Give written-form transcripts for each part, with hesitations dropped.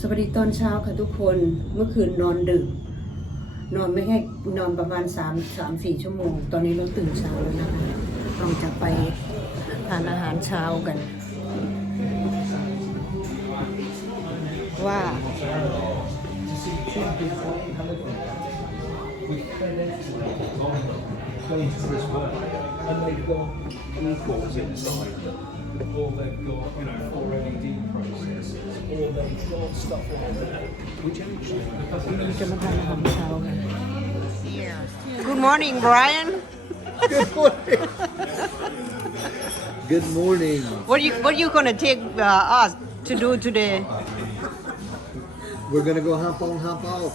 สวัสดีตอนเช้าค่ะทุกคนเมื่อคืนนอนดึกนอนไม่ให้นอนประมาณ3-4 ชั่วโมงตอนนี้เราตื่นเช้าแล้วนะคะเราจะไปทานอาหารเช้ากันว่าor they've got, you know, 4 LED processors, or they've got stuff on there, which actually จะมาทานอาหารเช้ากัน Good morning Brian Good morning. Good morning. What you gonna take us to do today We're gonna go hop on, hop off,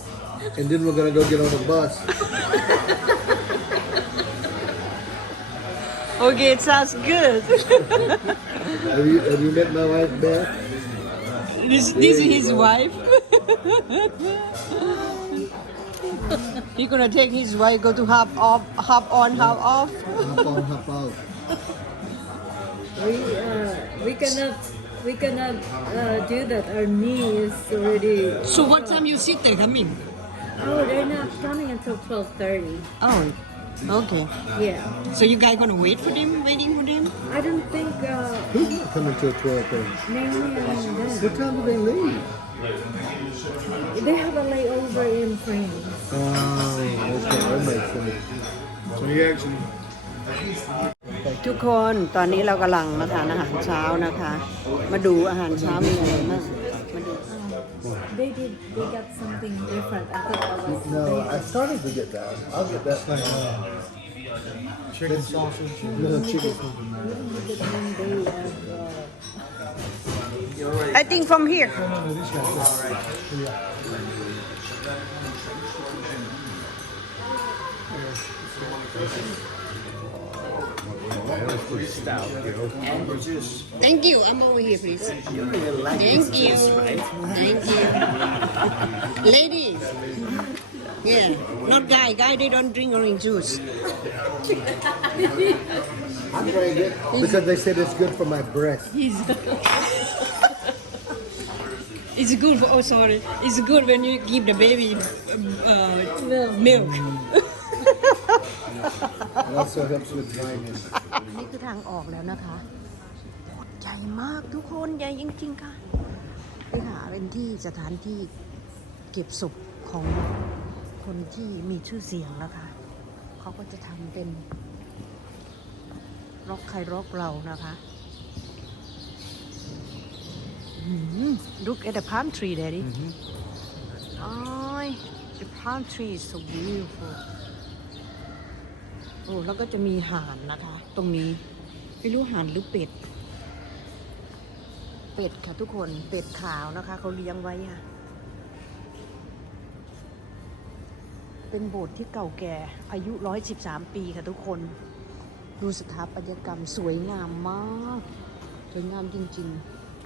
and then we're gonna go get on the bus. Okay it sounds good Have you met my wife, Beth? This is his wife He gonna take his wife go to hop on hop off Hop on, hop off. We cannot do that. Our knee is already. So what time you sit there coming Oh, they're not coming until 12:30. Oh okay Yeah, So you guys gonna waiting for them I don't think Who's not coming till 12:30? Naomi and them. What time do they leave? They have a layover in France. Oh, okay, that makes sense. So you actually. ทุกคนตอนนี้เรากำลังมาทานอาหารเช้านะคะ มาดูอาหารเช้ามีอะไรบ้างมาดู They got something different. I thought that was. No, I started to get that. I'll get that. chicken sausage. No, chicken. I think from here Thank you. I'm over here, please. Thank you. Thank you. Ladies. Yeah. Not guy. Guy, they don't drink orange juice. I'm trying it because they said it's good for my breast. It's good for, oh sorry. It's good when you give the baby milk. It also helps with dryness. นี่คือทางออกแล้วนะคะใหญ่มากทุกคนใหญ่จริงๆค่ะนี่ค่ะเป็นที่สถานที่เก็บศพของคนที่มีชื่อเสียงนะคะเขาก็จะทำเป็นร็อกใครร็อกเรานะคะ Look at the palm tree, Daddy. Oh, the palm tree is so beautiful. โอ้แล้วก็จะมีห่านนะคะตรงนี้ไม่รู้ห่านหรือเป็ดค่ะทุกคนเป็ดขาวนะคะเขาเลี้ยงไว้ค่ะเป็นโบสถ์ที่เก่าแก่อายุ113 ปีค่ะทุกคนดูสถาปัตยกรรมสวยงามมากสวยงามจริง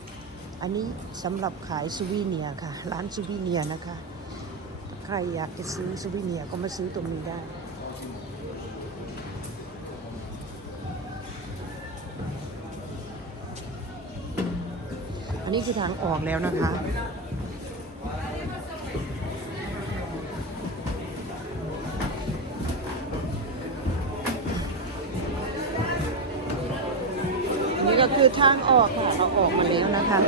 ๆอันนี้สำหรับขายซูวีเนียร์ค่ะร้านซูวีเนียร์นะคะใครอยากจะซื้อซูวีเนียร์ก็มาซื้อตรงนี้ได้อันนี้คือทางออกแล้วนะคะอันนี้ก็คือทางออกค่ะเราออกมาแล้วนะคะ